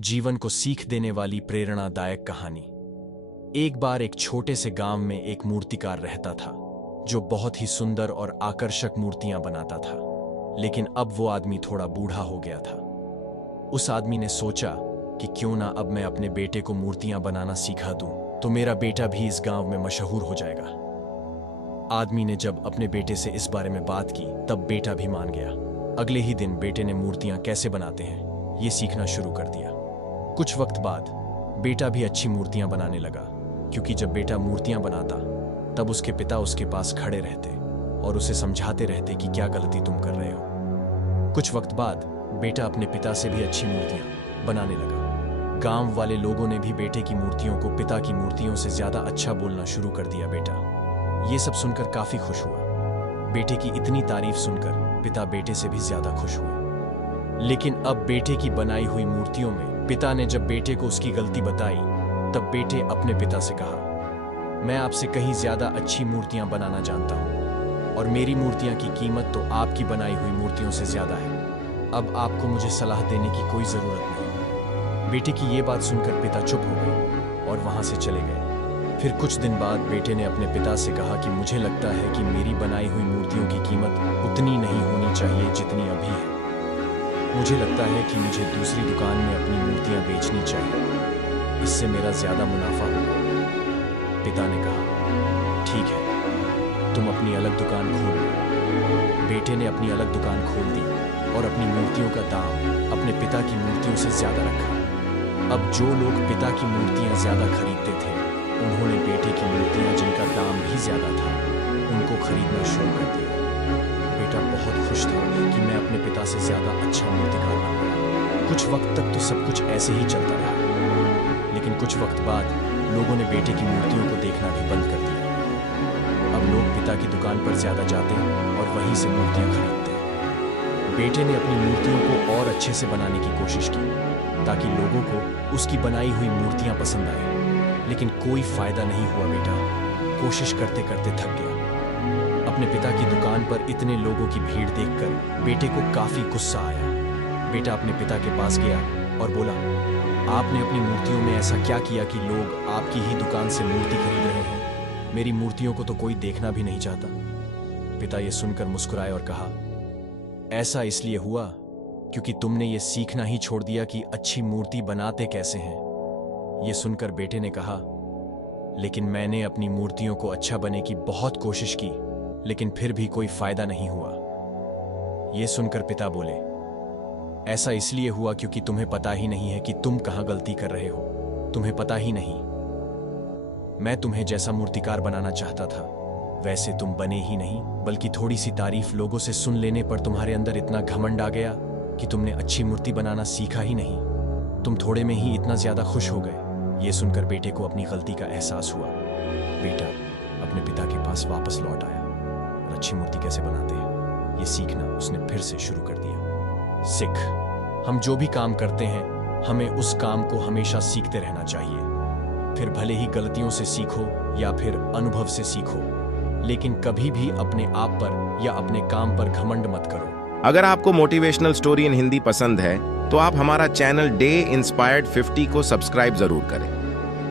जीवन को सीख देने वाली प्रेरणादायक कहानी। एक बार एक छोटे से गांव में एक मूर्तिकार रहता था जो बहुत ही सुंदर और आकर्षक मूर्तियां बनाता था। लेकिन अब वो आदमी थोड़ा बूढ़ा हो गया था। उस आदमी ने सोचा कि क्यों ना अब मैं अपने बेटे को मूर्तियां बनाना सिखा दूं, तो मेरा बेटा भी इस गांव में मशहूर हो जाएगा। आदमी ने जब अपने बेटे से इस बारे में बात की तब बेटा भी मान गया। अगले ही दिन बेटे ने मूर्तियां कैसे बनाते हैं ये सीखना शुरू कर दिया। कुछ वक्त बाद बेटा भी अच्छी मूर्तियां बनाने लगा, क्योंकि जब बेटा मूर्तियां बनाता तब उसके पिता उसके पास खड़े रहते और उसे समझाते रहते कि क्या गलती तुम कर रहे हो। कुछ वक्त बाद बेटा अपने पिता से भी अच्छी मूर्तियां बनाने लगा। गांव वाले लोगों ने भी बेटे की मूर्तियों को पिता की मूर्तियों से ज्यादा अच्छा बोलना शुरू कर दिया। बेटा ये सब सुनकर काफी खुश हुआ। बेटे की इतनी तारीफ सुनकर पिता बेटे से भी ज्यादा खुश हुए। लेकिन अब बेटे की बनाई हुई मूर्तियों में पिता ने जब बेटे को उसकी गलती बताई तब बेटे अपने पिता से कहा, मैं आपसे कहीं ज्यादा अच्छी मूर्तियां बनाना जानता हूं और मेरी मूर्तियां की कीमत तो आपकी बनाई हुई मूर्तियों से ज्यादा है। अब आपको मुझे सलाह देने की कोई जरूरत नहीं। बेटे की ये बात सुनकर पिता चुप हो गए और वहां से चले गए। फिर कुछ दिन बाद बेटे ने अपने पिता से कहा कि मुझे लगता है कि मेरी बनाई हुई मूर्तियों की कीमत उतनी नहीं होनी चाहिए जितनी अभी है। मुझे लगता है कि मुझे दूसरी दुकान में अपनी मूर्तियां बेचनी चाहिए, इससे मेरा ज्यादा मुनाफा होगा। पिता ने कहा, ठीक है, तुम अपनी अलग दुकान खोल लो। बेटे ने अपनी अलग दुकान खोल दी और अपनी मूर्तियों का दाम अपने पिता की मूर्तियों से ज्यादा रखा। अब जो लोग पिता की मूर्तियां ज्यादा खरीदते थे उन्होंने बेटे की मूर्तियां जिनका दाम भी ज्यादा था उनको खरीदना शुरू कर दिया। बेटा बहुत खुश था कि मैं अपने पिता से ज्यादा अच्छा मूर्तिकार बन गया। कुछ वक्त तक तो सब कुछ ऐसे ही चलता रहा, लेकिन कुछ वक्त बाद लोगों ने बेटे की मूर्तियों को देखना भी बंद कर दिया। अब लोग पिता की दुकान पर ज्यादा जाते और वहीं से मूर्तियां खरीदते। बेटे ने अपनी मूर्तियों को और अच्छे से बनाने की कोशिश की ताकि लोगों को उसकी बनाई हुई मूर्तियां पसंद आए, लेकिन कोई फायदा नहीं हुआ। बेटा कोशिश करते करते थक गया। अपने पिता की दुकान पर इतने लोगों की भीड़ देखकर बेटे को काफी गुस्सा आया। बेटा अपने पिता के पास गया और बोला, आपने अपनी मूर्तियों में ऐसा क्या किया कि लोग आपकी ही दुकान से मूर्ति खरीद रहे हैं? मेरी मूर्तियों को तो कोई देखना भी नहीं चाहता। पिता ये सुनकर मुस्कुराए और कहा, ऐसा इसलिए हुआ क्योंकि तुमने ये सीखना ही छोड़ दिया कि अच्छी मूर्ति बनाते कैसे हैं। ये सुनकर बेटे ने कहा, लेकिन मैंने अपनी मूर्तियों को अच्छा बने की बहुत कोशिश की, लेकिन फिर भी कोई फायदा नहीं हुआ। यह सुनकर पिता बोले, ऐसा इसलिए हुआ क्योंकि तुम्हें पता ही नहीं है कि तुम कहां गलती कर रहे हो। तुम्हें पता ही नहीं। मैं तुम्हें जैसा मूर्तिकार बनाना चाहता था वैसे तुम बने ही नहीं, बल्कि थोड़ी सी तारीफ लोगों से सुन लेने पर तुम्हारे अंदर इतना घमंड आ गया कि तुमने अच्छी मूर्ति बनाना सीखा ही नहीं। तुम थोड़े में ही इतना ज्यादा खुश हो गए। यह सुनकर बेटे को अपनी गलती का एहसास हुआ। बेटा अपने पिता के पास वापस लौट आया और अच्छी मूर्ति कैसे बनाते हैं ये सीखना उसने फिर से शुरू कर दिया। सिख, हम जो भी काम करते हैं हमें उस काम को हमेशा सीखते रहना चाहिए। फिर भले ही गलतियों से सीखो या फिर अनुभव से सीखो, लेकिन कभी भी अपने आप पर या अपने काम पर घमंड मत करो। अगर आपको मोटिवेशनल स्टोरी इन हिंदी पसंद है तो आप हमारा चैनल डे इंस्पायर्ड 50 को सब्सक्राइब जरूर करें।